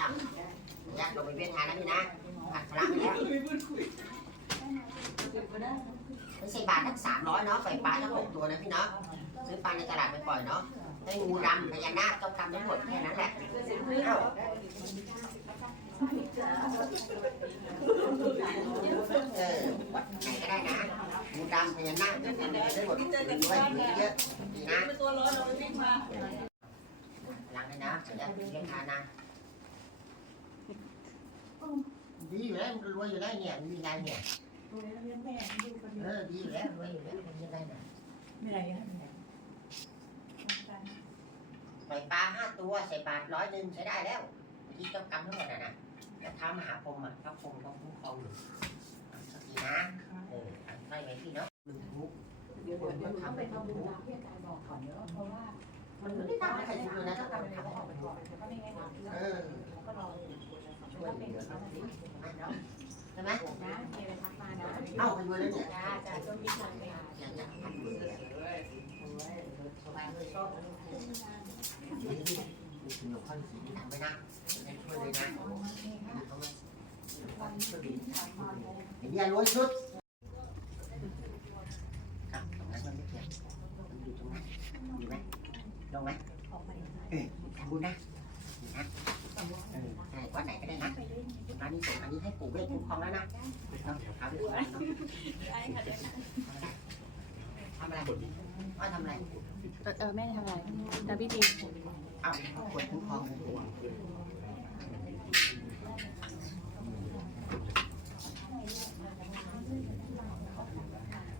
จับยัดลงไปเวียนทานนะพี่นะผัดพลังไปแล้วไม่ใช่บาททั้งสามร้อยเนาะปล่อยปลาทั้งหกตัวนะพี่เนาะซื้อปลาในตลาดไปปล่อยเนาะให้งูดำพญานาคต้องกำทั้งหมดแค่นั้นแหละเอ้าเออวัดไหนก็ได้นะงูดำพญานาคได้หมดด้วยเยอะดีนะเป็นตัวร้อนเราไปวิ่งมาล้างเลยนะจะได้เลี้ยงทานนะ ดีอยู่แล้วมันรวยอยู่แล้วเนี่ยมีงานเนี่ยดูแลเลี้ยงแม่ดูคนเออดีอยู่แล้วรวยอยู่แล้วมันยังไงนะไม่ไรไม่ไรปล่อยปลาห้าตัวใส่บาทร้อยหนึ่งใช้ได้แล้วที่เจ้ากรรมทั้งหมดน่ะนะแล้วท้ามหาพรหมอะพระพรหมต้องคุ้มครองอยู่ดีนะเออทำไว้ไว้พี่เนาะลืมทุกเดี๋ยวเดี๋ยวทำไปทำบุญตามที่อาจารย์บอกก่อนเนอะเพราะว่ามันไม่ได้ทำให้ใครทุกเลยนะถ้าเราทำให้ออกไปก่อนก็ไม่งั้นเออก็รอช่ วยเหลือเขาสิเนาะใช่ไหมนะมีอะไรทักมานะเอ้าไปรวยแล้วเนี่ยจ้าจ้าช่วงที่ทำไปอยากจะทำรวยเลยสบายเลยชอบมีสิ่งหลงข้อสิ่งที่ทำไม่นะช่วยเลยนะเดี๋ยวรวยชุดครับตรงนั้นมันไม่เกี่ยวมันอยู่ตรงนั้นดีไหมลงไหมออกไปเออทำบุญนะดีนะเออ ใช่วัดไหนก็ได้นะอันนี้ส่งอันนี้ให้ปู่เวทคุ้มครองแล้วนะเนาะครับได้ค่ะได้ค่ะทำอะไรว่าทำอะไรเออแม่ทำอะไรทำพิธีเอ้าควรคุ้มครองปู่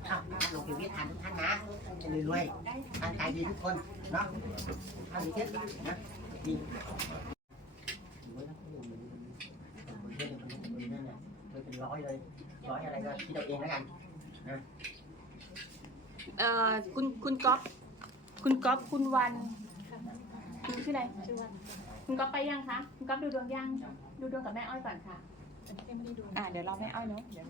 เอ้าลงไปเวียดทานทุกท่านนะจะรวยๆทางกายดีทุกคน เนาะทำดีเถอะนะดีเป็น ร้อยเลยร้อยอะไรก็คิดเอาเองแล้วกันเอ่อคุณคุณก๊อฟคุณก๊อฟคุณวันคุณชื่ออะไรชื่อวันคุณก๊อฟไปยังคะคุณก๊อฟดูดวงยังดูดวงกับแม่อ้อยก่อนค่ะอ่าเดี๋ยวเราแม่อ้อยเนาะเดี๋ยว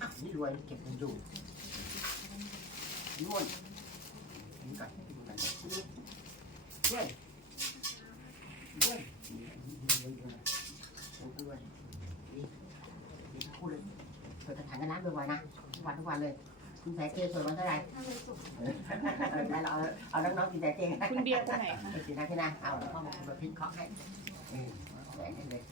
อะนี่รวยเก็บเงินอยู่นู่นนี่ก่อนดูกันด้วยด้วยด้วยนี่นี่พูด เปิดกระถางกันน้ำบ่อยๆนะทุกวันทุกวันเลยคุณสายเจสวยวันเท่าไหร่เราเอาเอาน้องๆกินสายเจคุณเบียร์คนไหนคะสินะพี่นะเอาแล้วก็มาคุณมาพิมพ์เคาะให้ออแหวนให้เลย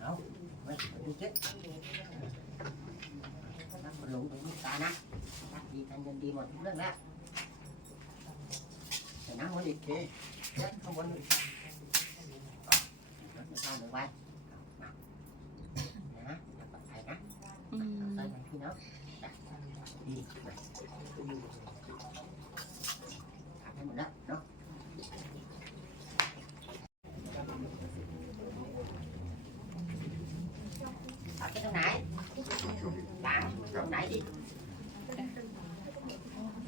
เอา ไว้ดูเจ๊นักหลงตรงนี้ตานะรักดีกันเงินดีหมดทุกเรื่องแล้วใส่น้ำมันอีกทีเจ๊ข้างบนอีก ไม่ต้องเลยไว้นะปลอดภัยนะอืมใส่ไหมพี่น้องดีนะทำให้หมดแล้วเนาะเอาไปตรงไหนหลังตรงไหนอีก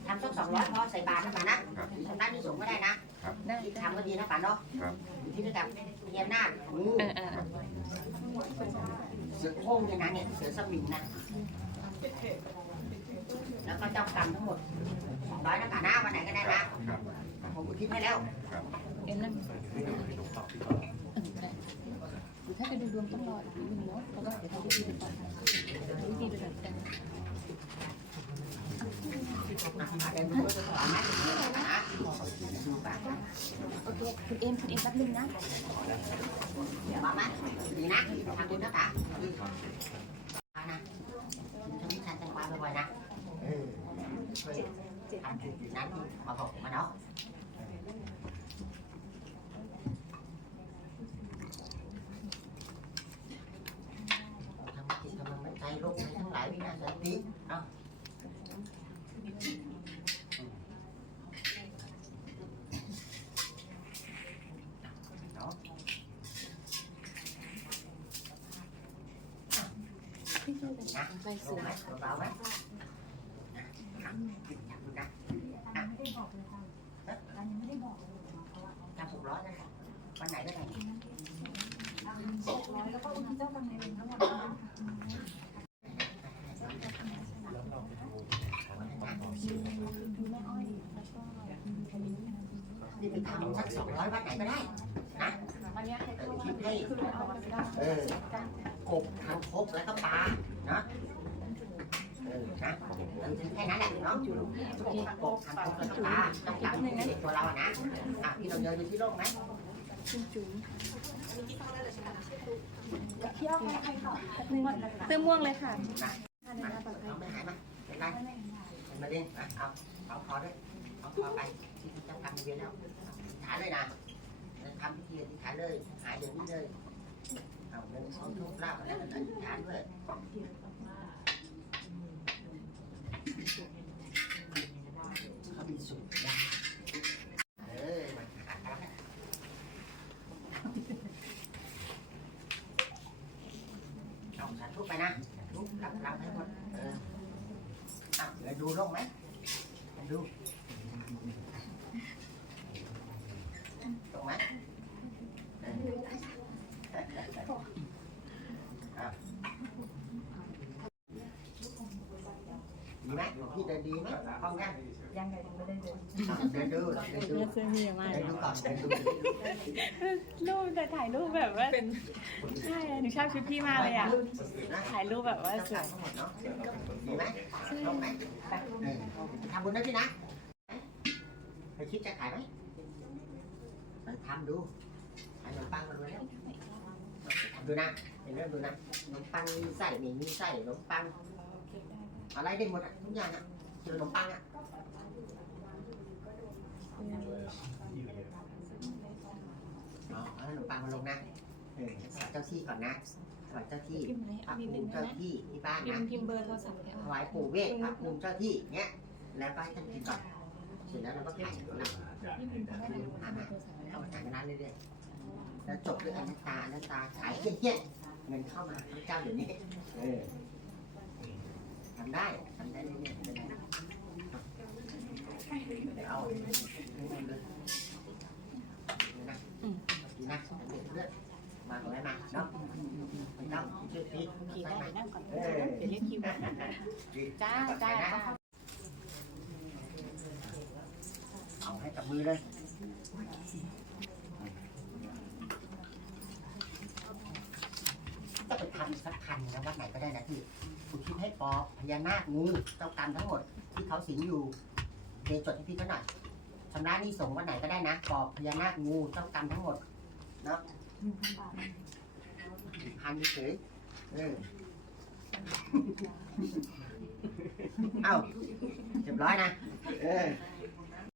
ทำสักสองร้อยพอใส่บาทนะป่านะทำด้านนี้สูงก็ได้นะได้ทำก็ดีนะป่าเนาะอยู่ที่ระดับเรียนหน้างูเออเออเสือโคร่งเนี่ยนะเนี่ยเสือสมิงนะ แล้วก็เจ้ากรรมทั้งหมดสองร้อยนะป่านะวันไหนก็ได้นะผมอุทิศให้แล้วเอ็มนั่นเออได้ห รือถ้าจะดูดวงต้องรออีกนิดนึงเนาะเพราะว่าเดี๋ยวทำพิธีไปก่อนพิธีปก่อนกันเดินดูจะสอนโอเคคุณเอ็มคุณเอ็มแป๊บนึงนะเดี๋ยวมาไหมดีนะทำบุญนะป่านะทำวิชาจังหวะบ่อยๆนะเออช่วยทำจุดนั้นมาบอกมาเนาะ ทำจิตกำลังไม่ใจโรคภัย ทั้งหลายวินาศสันติเอาเนาะพี่ช่วยกันนะไปลเสืงอไหมเบาๆไหมนะนะจำหกร้อยนะครับวันไหนก็ได้แล้วก็อุทิศเจ้ากรรมนายเวรทั้งหมด นี่ไปทำสักสองร้อยวัดไหนก็ได้นเนี้ยให้เออมาคิดให้คือเออกบทางคกแล้วก็ปลาเนะเออนะแค่นั้นแหละเนาะกบทางคกแล้วก็ปลาต้องจำในตัวเราอะนะอะพี่ลองเดินดูที่โลกไหมพี่อ้อมใครต่อเสื้อม่วงเลยค่ะ เป็นมะเร็งอะเอาเอาขอด้วยเอาคอไปที่เจ้ากรรมนายเวรแล้วฐานเลยนะทำพิธีอธิษฐานเลย หายเดี๋ยวนี้เลยเอาเงินเอาโชคลาบอะไรอธิษฐานด้วยเขามีสุขนะเออมาหากันเอาสาธุไปนะทุกรับรับให้หมดเอออะเดี๋ยวดูโลกไหมดูตรงไหม ดีไหมหลวงพี่เดินดีไหมห้องนี้ยังไงยังไม่ได้เดินเดินดูเดินดูเสื้อมีมากเดินดูก่อนเดินดูรูปแต่ถ่ายรูปแบบว่าใช่หนูชอบชุดพี่มากเลยอะนะถ่ายรูปแบบว่าสวยทั้งหมดเนาะดีไหมลงไหมทำบุญนะพี่นะเคยคิดจะขายไหมไปทำดูขายขนมปังมาดูแล้วดูนะเห็นเริ่มดูนะขนมปังมีไส้ไม่มีไส้ขนมปัง อะไรได้หมดอะทุกอย่างอะเจอขนมปังอะเอาเอาขนมปังมาลงนะเออสวัสดีเจ้าที่ก่อนนะสวัสดีเจ้าที่พระภูมิเจ้าที่ที่บ้านพิมนะพ์พิมพ์เบอร์โทรศัพท์เนี่ยถวายปู่เวทพระภูมิเจ้าที่เนี้ยแล้วก็ให้ท่านกินก่อนเสร็จแล้วเราก็ขายนะคือหามาเอามาขายกันร้านเรื่อยๆแล้วจบด้วยอนัตตาอนัตตาขายเยี่ยงๆเงินเข้ามาพระเจ้าเดี๋ยวนี้เออ ทำได้ทำได้เรื่อยๆไม่เป็นไรเอาเงินเลยนะดีนะเด็กเลือดมาตรงไหนมาเนาะไม่ต้องขี่ได้นั่งก่อนเออเดี๋ยวเรียกคิวจ้าจ้าจ้าเอาให้กับมือเลยจะไปทำสักพันนะวัดไหนก็ได้นะที่ คุณคิดให้ปอบพญานาคงูเจ้ากรรมทั้งหมดที่เขาสิงอยู่เดจดให้พี่เขาหน่อยชำระหนี้ส่งวันไหนก็ได้นะปอบพญานาคงูเจ้ากรรมทั้งหมดเนาะพันเฉยเออเอาเรียบร้อยนะเออ